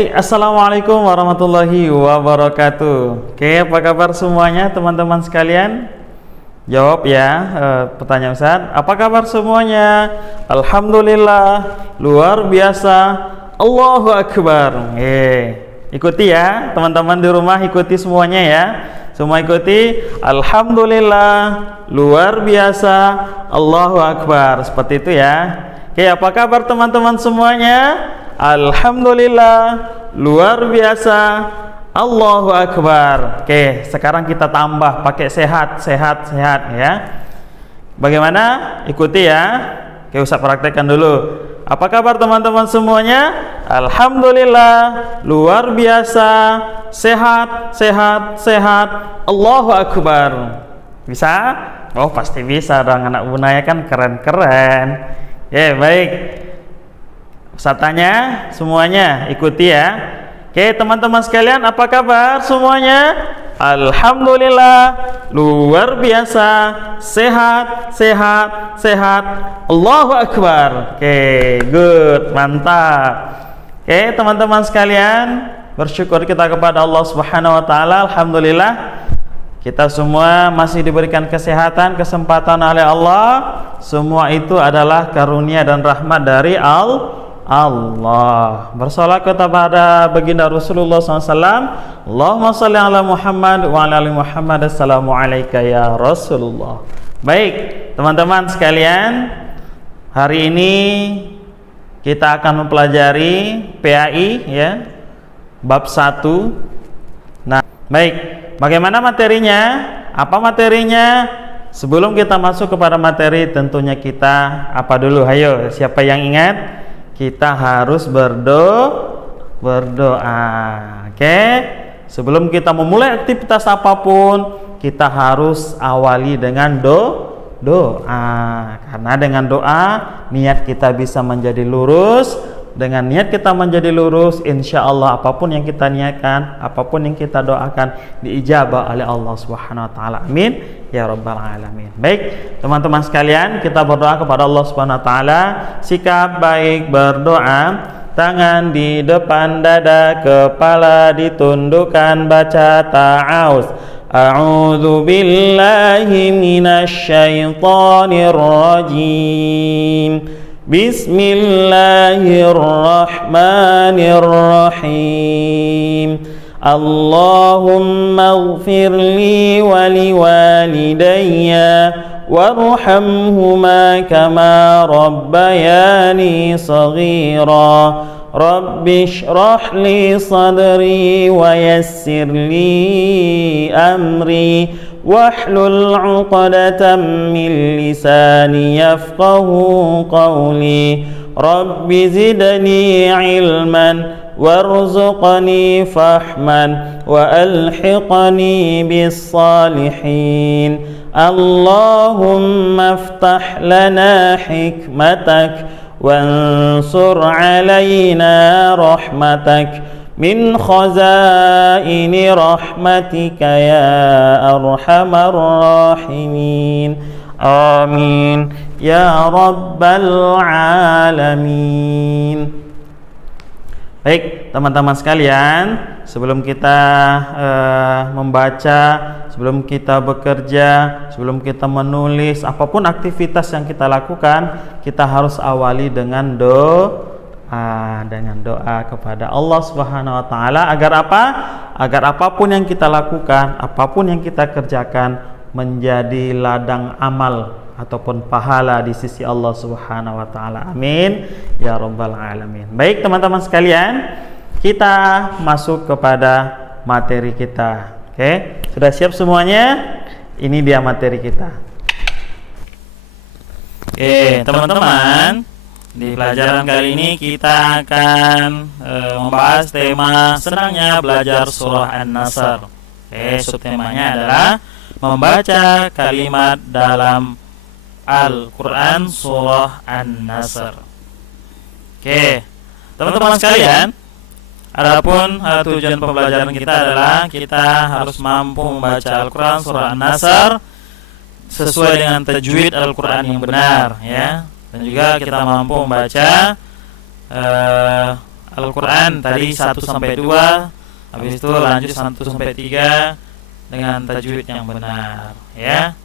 Baik, assalamualaikum warahmatullahi wabarakatuh. Oke, apa kabar semuanya teman-teman sekalian? Jawab ya, pertanyaan Ustaz. Apa kabar semuanya? Alhamdulillah, luar biasa. Allahu Akbar. Ikuti ya, teman-teman di rumah ikuti semuanya ya. Semua ikuti. Alhamdulillah, luar biasa. Allahu Akbar. Seperti itu ya. Oke, apa kabar teman-teman semuanya? Alhamdulillah, luar biasa. Allahu Akbar. Oke, sekarang kita tambah pakai sehat ya. Bagaimana? Ikuti ya. Oke, Ustaz praktekkan dulu. Apa kabar teman-teman semuanya? Alhamdulillah, luar biasa. Sehat. Allahu Akbar. Bisa? Oh, pasti bisa dong, anak Bunaya kan keren-keren. Baik. Saya tanya semuanya, ikuti ya. Oke, teman-teman sekalian, apa kabar semuanya? Alhamdulillah, luar biasa. Sehat. Allahu Akbar. Oke, good, mantap. Oke, teman-teman sekalian, bersyukur kita kepada Allah Subhanahu wa taala. Alhamdulillah, kita semua masih diberikan kesehatan, kesempatan oleh Allah. Semua itu adalah karunia dan rahmat dari Allah. Bersolawat kepada baginda Rasulullah SAW. Allahumma sholli ala Muhammad wa ala ali Muhammad. Assalamualaikum ya Rasulullah. Baik, teman-teman sekalian, hari ini kita akan mempelajari PAI ya, bab 1. Nah, baik, bagaimana materinya? Apa materinya? Sebelum kita masuk kepada materi, tentunya kita apa dulu? Ayo, siapa yang ingat? Kita harus berdoa. Oke? Sebelum kita memulai aktivitas apapun, kita harus awali dengan doa. Karena dengan doa, niat kita bisa menjadi lurus. Dengan niat kita menjadi lurus, insya Allah apapun yang kita niatkan, apapun yang kita doakan, diijabah oleh Allah Subhanahu wa taala. Amin ya rabbal alamin. Baik, teman-teman sekalian, kita berdoa kepada Allah Subhanahu wa taala. Sikap baik berdoa, tangan di depan dada, kepala ditundukkan, baca ta'awuz. A'udzu billahi minasy syaithanir rajim. Bismillahirrahmanirrahim. Allahumma ighfirli wa liwalidayya warhamhuma kama rabbayani shaghira. Rabbi shrah li sadri wa yassir li amri wahlul 'uqdatam min lisani yafqahu qawli. Rabbi zidni ilman warzuqni fahman wa alhiqni bis salihin. Allahumma iftah lana hikmatak wansur alaina rahmatak min khazaini rahmatika ya arhamar rahimin. Amin ya rabbal alamin. Baik, teman-teman sekalian, sebelum kita membaca, sebelum kita bekerja, sebelum kita menulis, apapun aktivitas yang kita lakukan, kita harus awali dengan doa kepada Allah Subhanahu wa taala. Agar apa? Agar apapun yang kita lakukan, apapun yang kita kerjakan menjadi ladang amal ataupun pahala di sisi Allah Subhanahu wa taala. Amin ya rabbal alamin. Baik, teman-teman sekalian, kita masuk kepada materi kita. Oke, sudah siap semuanya? Ini dia materi kita. Oke, teman-teman, di pelajaran kali ini kita akan membahas tema senangnya belajar surah An-Nasr. Subtemanya adalah membaca kalimat dalam Al-Quran surah An-Nasr. Oke, teman-teman sekalian, adapun tujuan pembelajaran kita adalah kita harus mampu membaca Al-Quran surah An-Nasr sesuai dengan tajwid Al-Quran yang benar ya. Dan juga kita mampu membaca Al-Quran tadi 1 sampai 2, habis itu lanjut 1 sampai 3 dengan tajwid yang benar, ya.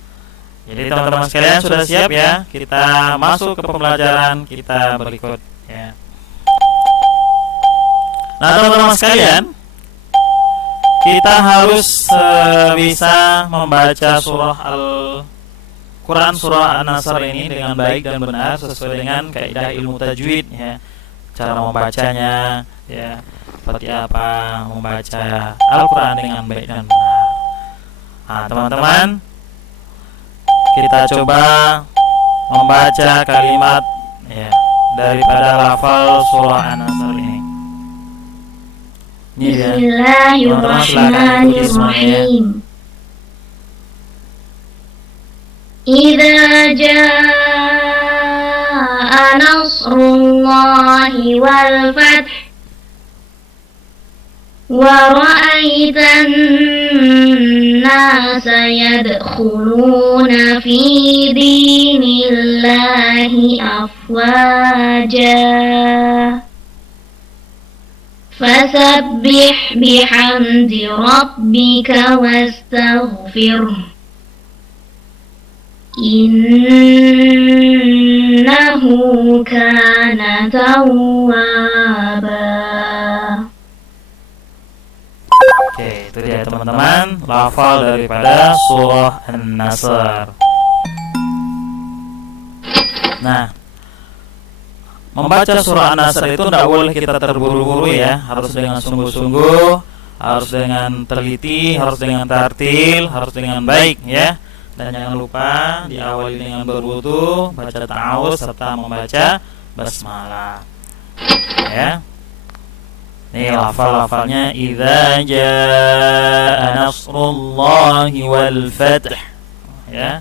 Jadi teman-teman sekalian sudah siap ya? Kita masuk ke pembelajaran kita berikut, ya. Nah, teman-teman sekalian, kita harus bisa membaca surah Al-Quran, surah An-Nasr ini dengan baik dan benar sesuai dengan kaidah ilmu tajwid, ya. Cara membacanya, ya, seperti apa membaca Al-Quran dengan baik dan benar. Nah, teman-teman, kita coba membaca kalimat, ya, daripada lafal surah An-Nasr ini. Bismillahirrahmanirrahim. Idza jaa nasrullahi wal fath wa ra'aitan nasa yadkhuluna fi dinillahi afwaja fasabbih bihamdi rabbika wastaghfirhu innahu kana tawwaba. Oke, itu dia teman-teman lafal daripada surah An-Nasr. Nah, membaca surah An-Nasr itu tidak boleh kita terburu-buru, ya. Harus dengan sungguh-sungguh, harus dengan teliti, harus dengan tartil, harus dengan baik, ya. Dan jangan lupa diawali dengan berwudu, baca ta'awudz serta membaca basmalah, ya. Ini lafal-lafalnya idza jaa nasrullahi wal fath, ya.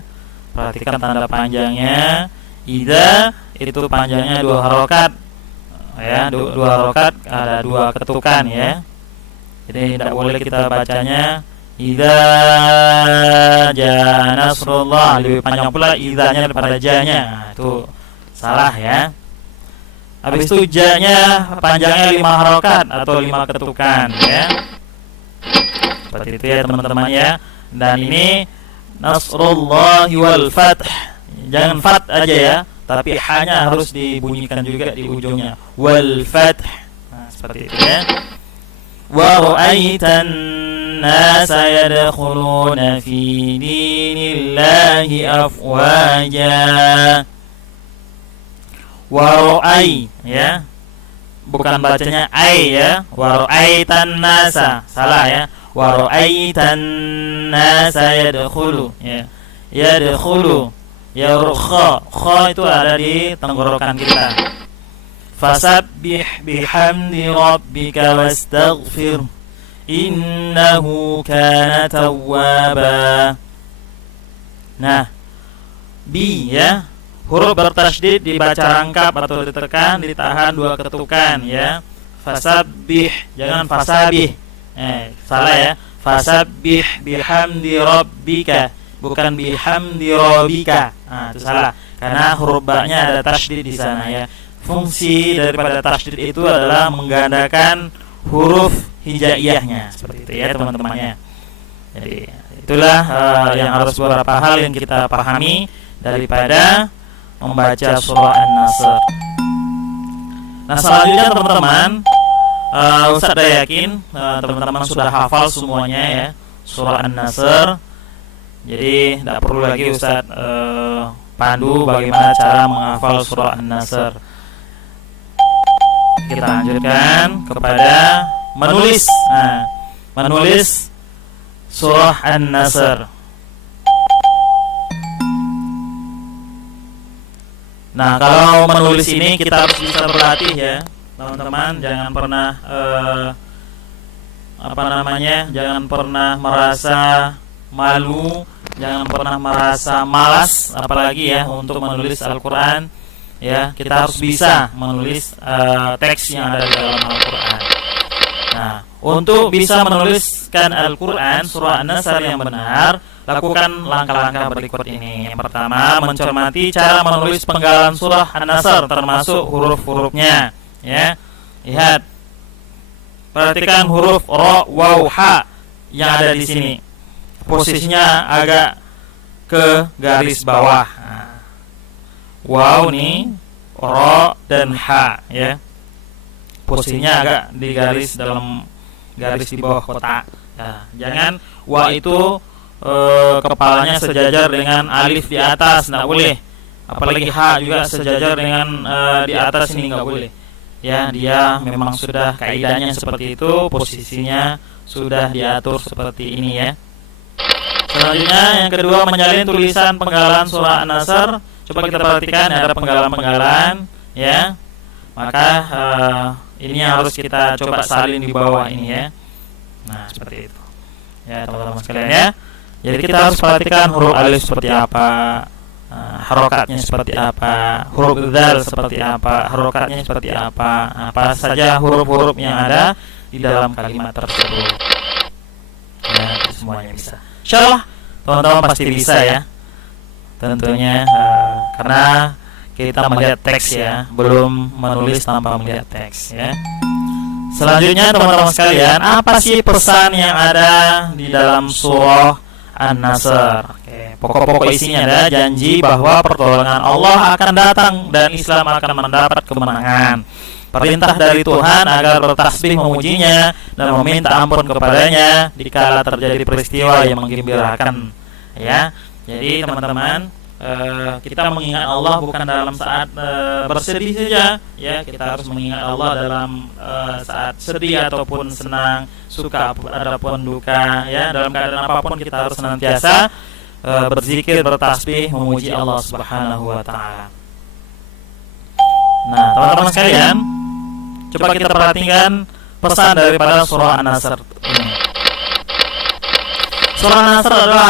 Perhatikan tanda panjangnya. Idza itu panjangnya 2 harokat, ya, 2 harokat, ada 2 ketukan, ya. Jadi tidak boleh kita bacanya idza jaa nasrullah, lebih panjang pula idzanya daripada ja-nya. Itu salah, ya. Habis itu ja-nya panjangnya 5 harokat atau 5 ketukan, ya. Seperti itu ya teman-teman, ya. Dan ini nasrullahi wal fath, jangan fat aja, ya, tapi hanya harus dibunyikan juga di ujungnya, wal fath. Nah, seperti itu, ya. Wa ra'aitan nasa yadkhuluna fi dinillahi afwaja. Wa ra'ai, ya, bukan bacanya ai, ya. Wa ra'aitan nasa, salah, ya. Wa ra'aitan nasa yadkhulu, ya. Yadkhulu, ya, kha itu ada di tenggorokan kita. Fasabbih bihamdi rabbika wastaghfir innahu kana tawwaba. Nah, bi, ya, huruf bertasydid dibaca rangkap atau ditekan, ditahan 2 ketukan, ya. Fasabbih, jangan fasabih. Salah, ya. Fasabbih bihamdi rabbika, bukan bihamdi rabbika. Nah, itu salah. Karena huruf ba-nya ada tasydid di sana, ya. Fungsi daripada tasydid itu adalah menggandakan huruf hijaiyahnya, seperti itu, ya teman-temannya. Jadi itulah yang harus beberapa hal yang kita pahami daripada membaca surah An-Nasr. Nah, selanjutnya teman-teman, Ustaz saya yakin teman-teman sudah hafal semuanya, ya, surah An-Nasr. Jadi tidak perlu lagi Ustaz pandu bagaimana cara menghafal surah An-Nasr. Kita lanjutkan kepada menulis. Nah, menulis surah An-Nasr. Nah, kalau menulis ini kita harus bisa berlatih, ya teman-teman. Jangan pernah jangan pernah merasa malu, jangan pernah merasa malas, apalagi, ya, untuk menulis Al-Quran, ya. Kita harus bisa menulis teks yang ada di dalam Al-Quran. Nah, untuk bisa menuliskan Al-Quran surah An-Nasr yang benar, lakukan langkah-langkah berikut ini. Yang pertama, mencermati cara menulis penggalan surah An-Nasr termasuk huruf-hurufnya, ya. Lihat perhatikan huruf ro, waw, ha yang ada di sini. Posisinya agak ke garis bawah. Waw nih, ro dan ha ya. Posisinya agak di garis dalam garis di bawah kotak. Nah, jangan wa itu kepalanya sejajar dengan alif di atas, nggak boleh. Apalagi ha juga sejajar dengan di atas ini, nggak boleh. Ya, dia memang sudah kaidahnya seperti itu, posisinya sudah diatur seperti ini ya. Selanjutnya yang kedua, menyalin tulisan penggalan surah An-Nasr. Coba kita perhatikan, ada penggalan-penggalan ya. Maka ini harus kita coba salin di bawah ini ya. Nah, seperti itu. Ya, teman-teman sekalian ya. Jadi kita harus perhatikan huruf alif seperti apa, harokatnya seperti apa, huruf dzal seperti apa, harokatnya seperti apa, apa saja huruf-huruf yang ada di dalam kalimat tersebut. Ya, semuanya bisa. Insyaallah teman-teman pasti bisa ya. Tentunya karena kita melihat teks ya, belum menulis tanpa melihat teks ya. Selanjutnya teman-teman sekalian, apa sih pesan yang ada di dalam surah An-Nasr? Pokok-pokok isinya ada janji bahwa pertolongan Allah akan datang dan Islam akan mendapat kemenangan. Perintah dari Tuhan agar bertasbih memujinya dan meminta ampun kepadanya dikala terjadi peristiwa yang menggembirakan ya. Jadi teman-teman, kita mengingat Allah bukan dalam saat bersedih saja ya. Kita harus mengingat Allah dalam saat sedih ataupun senang, suka ataupun duka ya. Dalam keadaan apapun kita harus senantiasa berzikir, bertasbih, memuji Allah Subhanahu wa taala. Nah, teman-teman sekalian, coba kita perhatikan pesan daripada surah An-Nasr ini. Surah An-Nasr adalah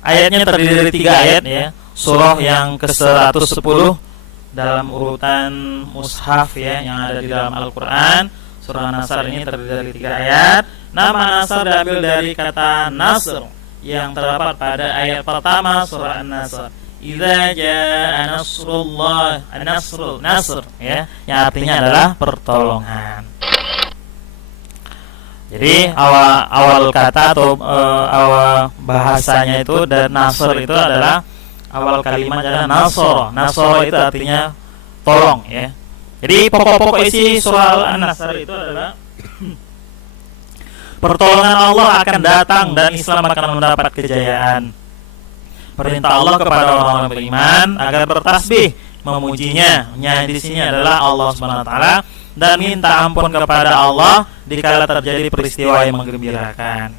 ayatnya terdiri dari 3 ayat ya. Surah yang ke-110 dalam urutan mushaf ya yang ada di dalam Al-Qur'an. Surah An-Nasr ini terdiri dari 3 ayat. Nama Nasr diambil dari kata Nasr yang terdapat pada ayat pertama surah An-Nasr. Idza jaa nasrullah, nasr ya, yang artinya adalah pertolongan. Jadi awal kata atau awal bahasanya itu dan nasr itu adalah awal kalimat adalah nasr. Nasr itu artinya tolong ya. Jadi pokok-pokok isi surah An-Nasr itu adalah pertolongan Allah akan datang dan Islam akan mendapat kejayaan. Perintah Allah kepada orang-orang beriman agar bertasbih memujinya. Yang di sini adalah Allah Subhanahu wa taala dan minta ampun kepada Allah dikala terjadi peristiwa yang menggembirakan.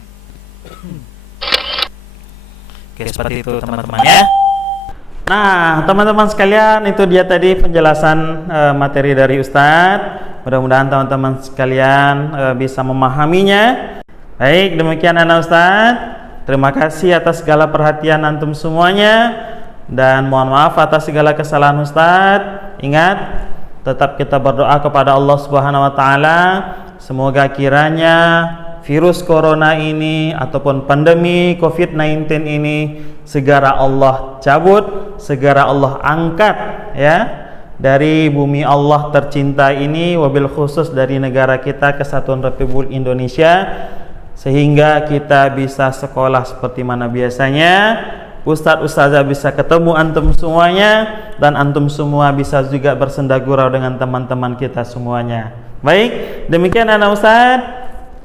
Oke, seperti itu teman-teman ya. Nah, teman-teman sekalian, itu dia tadi penjelasan materi dari Ustadz. Mudah-mudahan teman-teman sekalian bisa memahaminya. Baik, demikian anak Ustadz. Terima kasih atas segala perhatian antum semuanya dan mohon maaf atas segala kesalahan Ustadz. Ingat, tetap kita berdoa kepada Allah Subhanahu wa taala semoga kiranya virus corona ini ataupun pandemi COVID-19 ini segera Allah cabut, segera Allah angkat ya dari bumi Allah tercinta ini, wabil khusus dari negara kita Kesatuan Republik Indonesia, sehingga kita bisa sekolah seperti mana biasanya, ustadz-ustazah bisa ketemu antum semuanya, dan antum semua bisa juga bersenda gurau dengan teman-teman kita semuanya. Baik, demikian anak ustadz,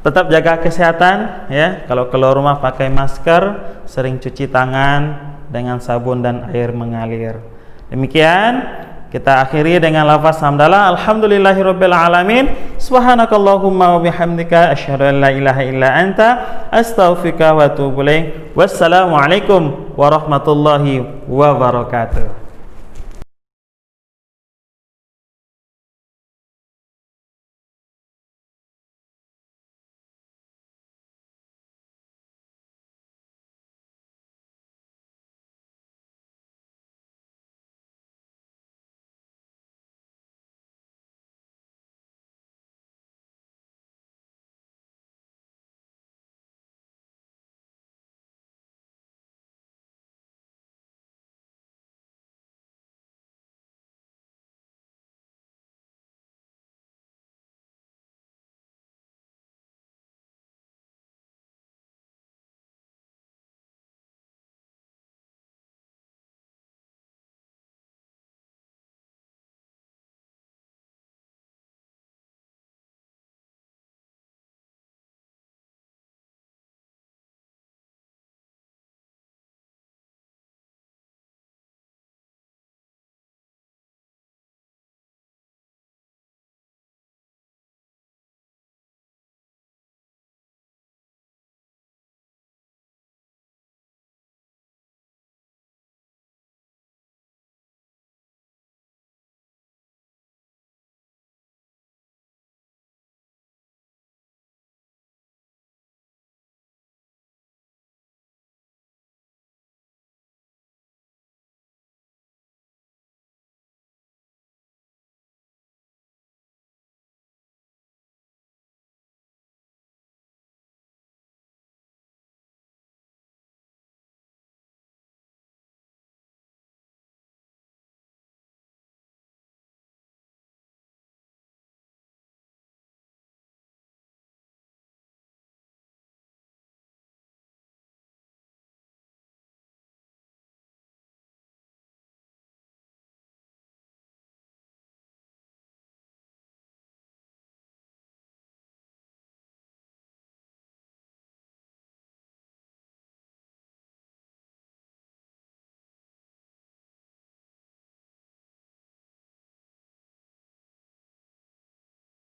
tetap jaga kesehatan ya. Kalau keluar rumah pakai masker, sering cuci tangan dengan sabun dan air mengalir. Demikian kita akhiri dengan lafaz hamdalah, alhamdulillahirabbil alamin, subhanakallahumma wa bihamdika asyhadu an la ilaha illa anta astaghfiruka wa atubu ilaik. Wassalamualaikum warahmatullahi wabarakatuh.